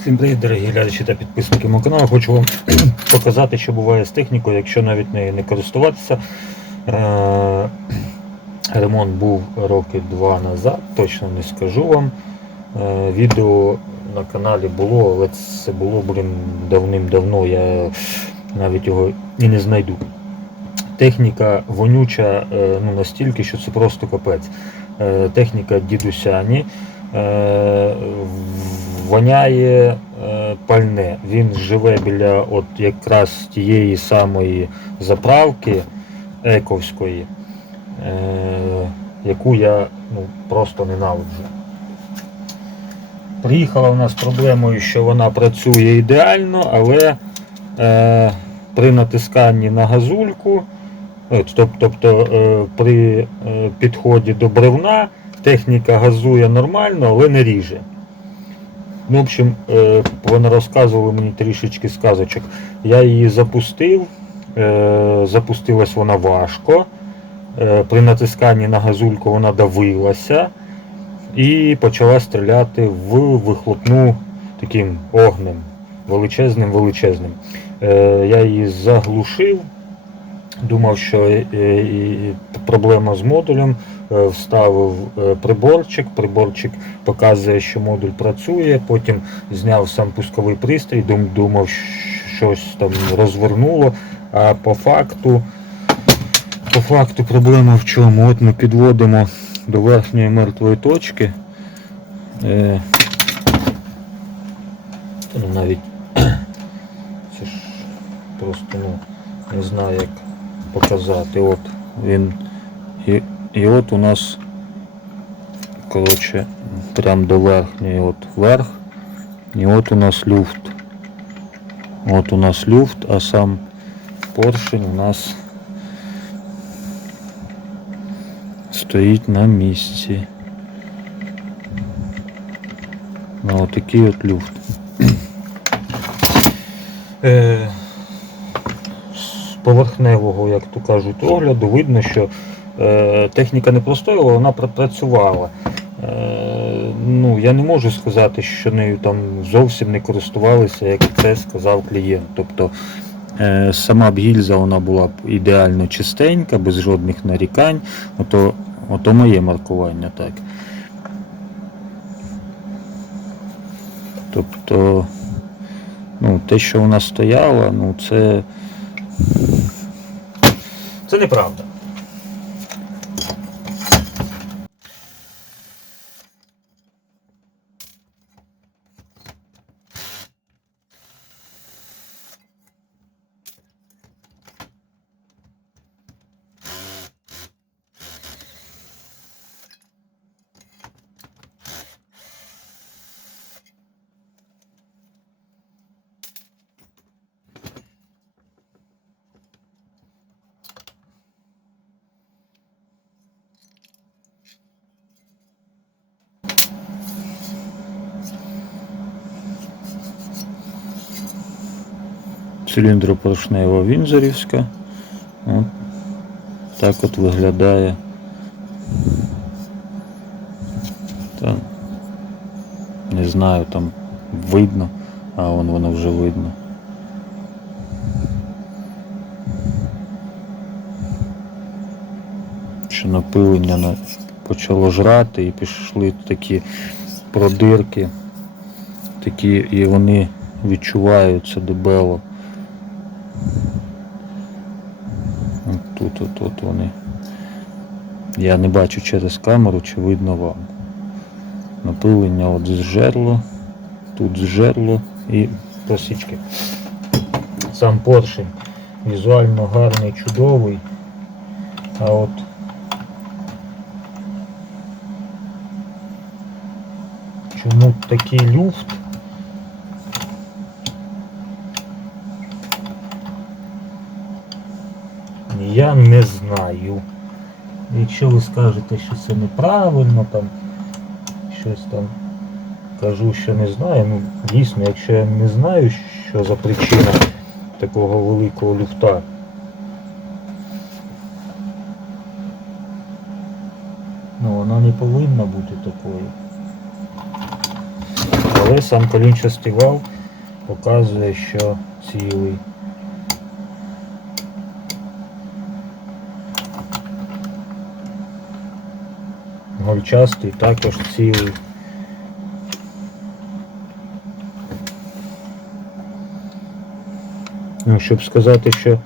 Всім привіт, дорогі глядачі та підписники мого каналу. Хочу вам показати, що буває з технікою, якщо навіть нею не користуватися. Е, Ремонт був роки два назад, точно не скажу вам. Е, Відео на каналі було, але це було давним-давно, я навіть його і не знайду. Техніка вонюча е, ну, настільки, що це просто капець. Техніка дідусяні. Воняє е, пальне. Він живе біля от якраз тієї самої заправки ековської, е, яку я ну, просто ненавиджу. Приїхала у нас проблемою, що вона працює ідеально, але е, при натисканні на газульку, тобто е, при е, підході до бревна, техніка газує нормально, але не ріже. Ну, в общем, е, вони розказували мені трішечки сказочок. Я її запустив, е, запустилась вона важко. Е, При натисканні на газульку вона давилася і почала стріляти в вихлопну таким огнем. Величезним, величезним. Е, Я її заглушив. Думав, що е, проблема з модулем. Е, Вставив е, приборчик. Приборчик показує, що модуль працює. Потім зняв сам пусковий пристрій, думав, що щось там розвернуло. А по факту, по факту проблема в чому? От ми підводимо до верхньої мертвої точки. Е, ну навіть це ж просто ну, не знаю як показати. От він і, і от у нас коротше прям до верхньої от верх. І от у нас люфт. От у нас люфт, а сам поршень у нас стоїть на місці. На отакий от люфт. Поверхневого, як то кажуть, огляду видно, що е, техніка не простояла, вона пропрацювала. Е, ну, я не можу сказати, що нею там зовсім не користувалися, як це сказав клієнт. Тобто е, сама б гільза вона була б ідеально чистенька, без жодних нарікань. Ото, ото моє маркування так. Тобто, ну, те, що вона стояла, ну це. Це неправда. Циліндропоршнева Вінзорівська. Так от виглядає. Та, не знаю, там видно, а вон воно вже видно. Що напилення на- почало жрати і пішли такі продирки, такі і вони відчуваються дебело. Тут, от, от вони. Я не бачу через камеру, чи видно вам. Напилення от зжерло, тут зжерло і просічки. Сам поршень візуально гарний, чудовий. А от чому такий люфт? Я не знаю. Якщо ви скажете, що це неправильно, там щось там кажу, що не знаю, ну дійсно, якщо я не знаю, що за причина такого великого люфта. Ну вона не повинна бути такою. Але сам колінчастий вал показує, що цілий. Гольчастий також цілий. Ну, щоб сказати, що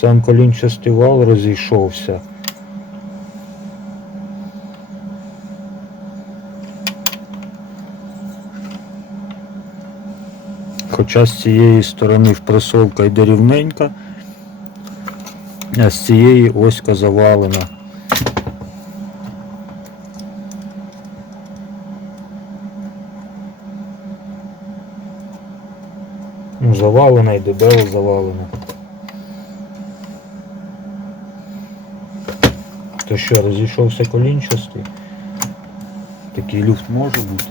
сам колінчастий вал розійшовся. Хоча з цієї сторони впресовка йде рівненька, а з цієї оська завалена. Ну, завалена і дебело завалена. То що, розійшовся колінчастий? Такий люфт може бути.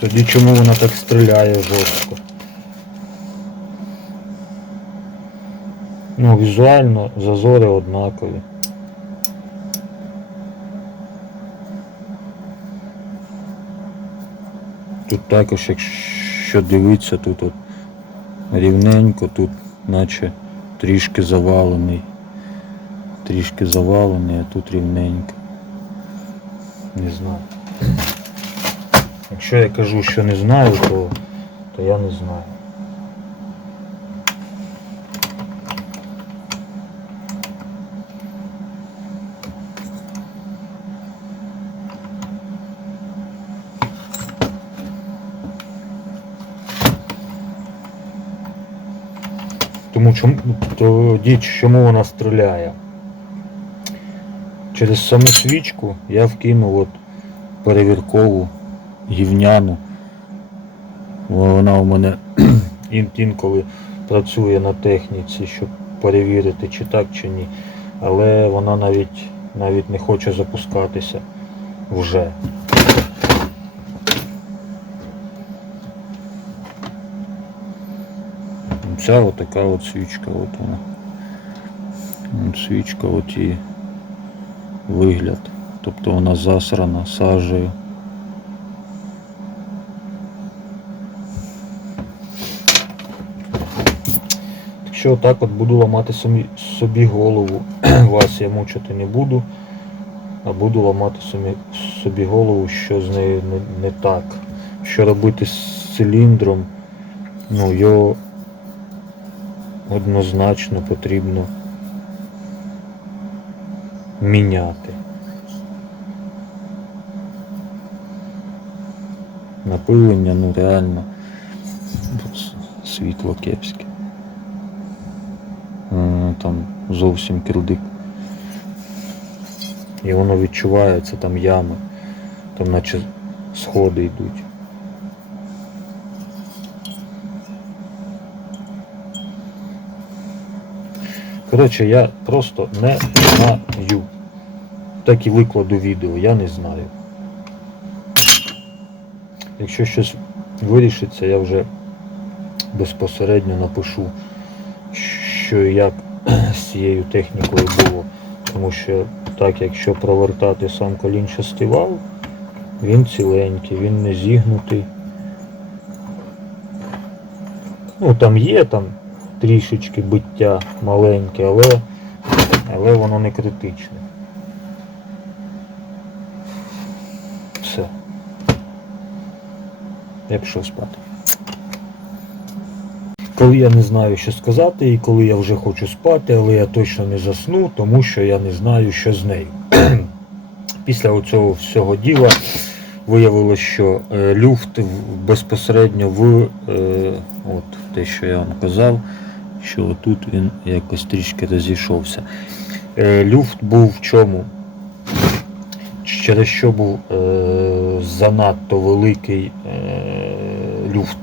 Тоді чому вона так стріляє жорстко? Ну, візуально зазори однакові. Тут також, якщо дивитися, тут от рівненько, тут наче трішки завалений. Трішки завалений, а тут рівненько. Не знаю. Якщо я кажу, що не знаю, то, то я не знаю. Тому чому тоді чому вона стріляє? Через саму свічку я вкинув от перевіркову гівняну. Вона у мене інколи працює на техніці, щоб перевірити, чи так, чи ні. Але вона навіть навіть не хоче запускатися вже. Ця от така от свічка, от вона. От свічка, от її вигляд. Тобто вона засрана сажею. Якщо отак от буду ламати самі, собі голову, вас я мучити не буду, а буду ламати собі, собі голову, що з нею не, не так. Що робити з циліндром, ну його однозначно потрібно міняти. Напилення, ну реально світло кепське. Там зовсім кирдик. І воно відчувається, там ями, там наче сходи йдуть. Коротше, я просто не знаю. Так і викладу відео, я не знаю. Якщо щось вирішиться, я вже безпосередньо напишу, що і як з цією технікою було. Тому що так, якщо провертати сам колінчастий вал, він ціленький, він не зігнутий. Ну там є там трішечки биття маленьке, але, але воно не критичне. Все. Я пішов спати. Коли я не знаю, що сказати, і коли я вже хочу спати, але я точно не засну, тому що я не знаю, що з нею. Після цього всього діла виявилося, що е, люфт безпосередньо в е, от те, що я вам казав, що тут він якось трішки розійшовся. Е, люфт був в чому? Через що був е, занадто великий е, люфт.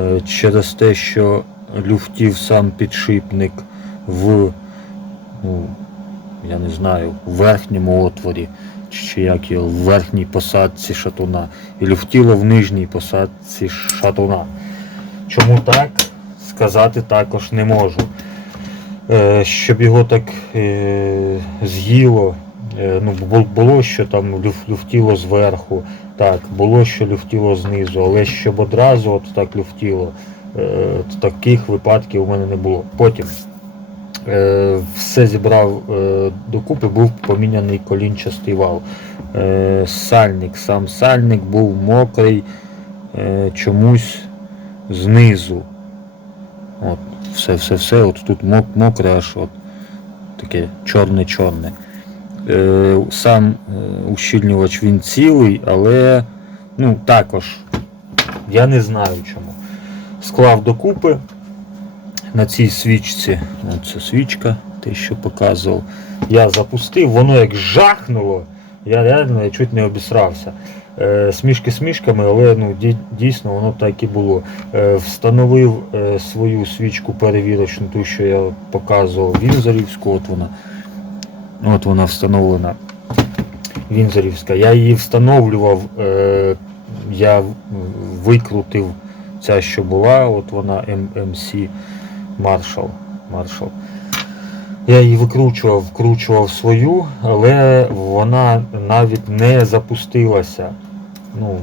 Е, через те, що люфтів сам підшипник в, ну, я не знаю, в верхньому отворі чи як його, в верхній посадці шатуна, і люфтіло в нижній посадці шатуна. Чому так, сказати також не можу. Е, щоб його так е, з'їло, е, ну, було, що там люфтіло зверху, так, було, що люфтіло знизу, але щоб одразу от так люфтіло, таких випадків у мене не було. Потім все зібрав докупи, був поміняний колінчастий вал. Сальник, сам сальник був мокрий чомусь знизу. От, все, все, все, от тут мок, мокре, аж от таке чорне-чорне. Е, сам е, ущільнювач він цілий, але ну, також я не знаю чому. Склав докупи на цій свічці. Оце свічка, те, що показував. Я запустив, воно як жахнуло. Я реально я чуть не обісрався. Е, смішки смішками, але ну, дійсно воно так і було. Е, встановив е, свою свічку перевірочну, ту, що я показував Вінзорівську, от вона. От вона встановлена. Вінзорівська. Я її встановлював, я викрутив ця, що була, от вона MC Marshall. Marshall. Я її викручував, вкручував свою, але вона навіть не запустилася. Ну,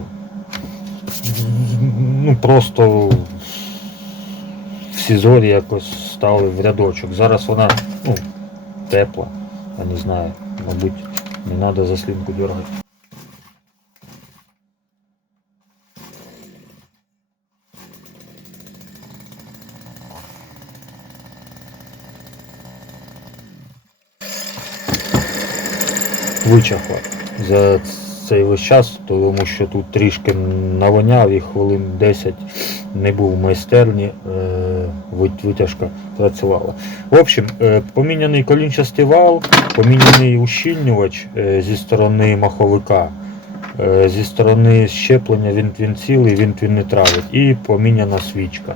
ну просто всі зорі якось стали в рядочок. Зараз вона ну, тепла, я не знаю, мабуть, не треба за слінку дергати. вичахла за цей весь час, тому що тут трішки навоняв і хвилин 10 не був в майстерні, е, витяжка працювала. В общем, е, поміняний колінчастий вал, поміняний ущільнювач е, зі сторони маховика. Зі сторони щеплення він, він цілий, він, він не травить. І поміняна свічка.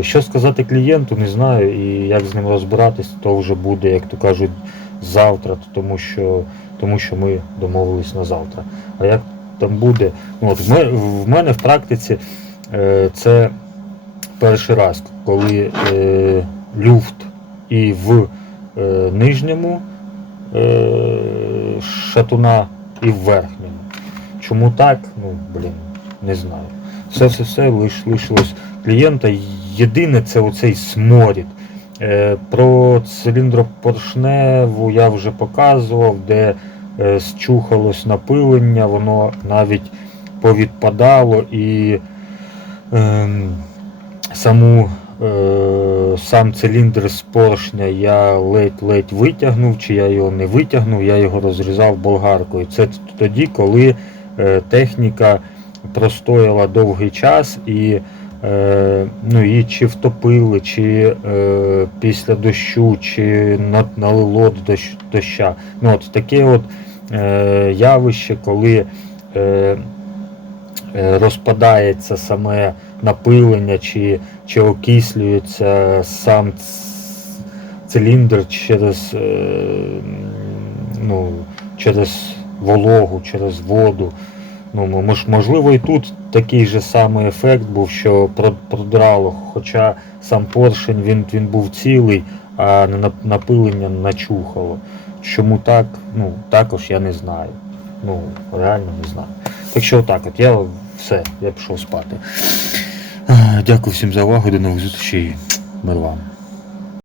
Що сказати клієнту, не знаю, і як з ним розбиратись, то вже буде, як то кажуть, завтра, тому що, тому що ми домовились на завтра. А як там буде? Ну, от в мене, в практиці е, це перший раз, коли е, люфт і в е, нижньому е, шатуна, і в верхньому. Чому так? Ну, блін, не знаю. Все все все лиш, лишилось клієнта. Єдине це оцей сморід. Е, Про циліндропоршневу я вже показував, де е, зчухалось напилення, воно навіть повідпадало і ем, саму, е, сам циліндр з поршня я ледь-ледь витягнув, чи я його не витягнув, я його розрізав болгаркою. Це тоді, коли е, техніка простояла довгий час і е, ну, її чи втопили, чи е, після дощу, чи налило до дощ- доща. Ну, от таке от е, явище, коли е, е, розпадається саме напилення, чи, чи окислюється сам циліндр через, е, ну, через вологу, через воду. Ну, мож- можливо, і тут такий же самий ефект був, що продрало, хоча сам поршень він, він був цілий, а напилення начухало. Чому так? Ну, також я не знаю. Ну, реально не знаю. Так що отак от, я все, я пішов спати. Дякую всім за увагу, до нових зустрічей. Мир вам.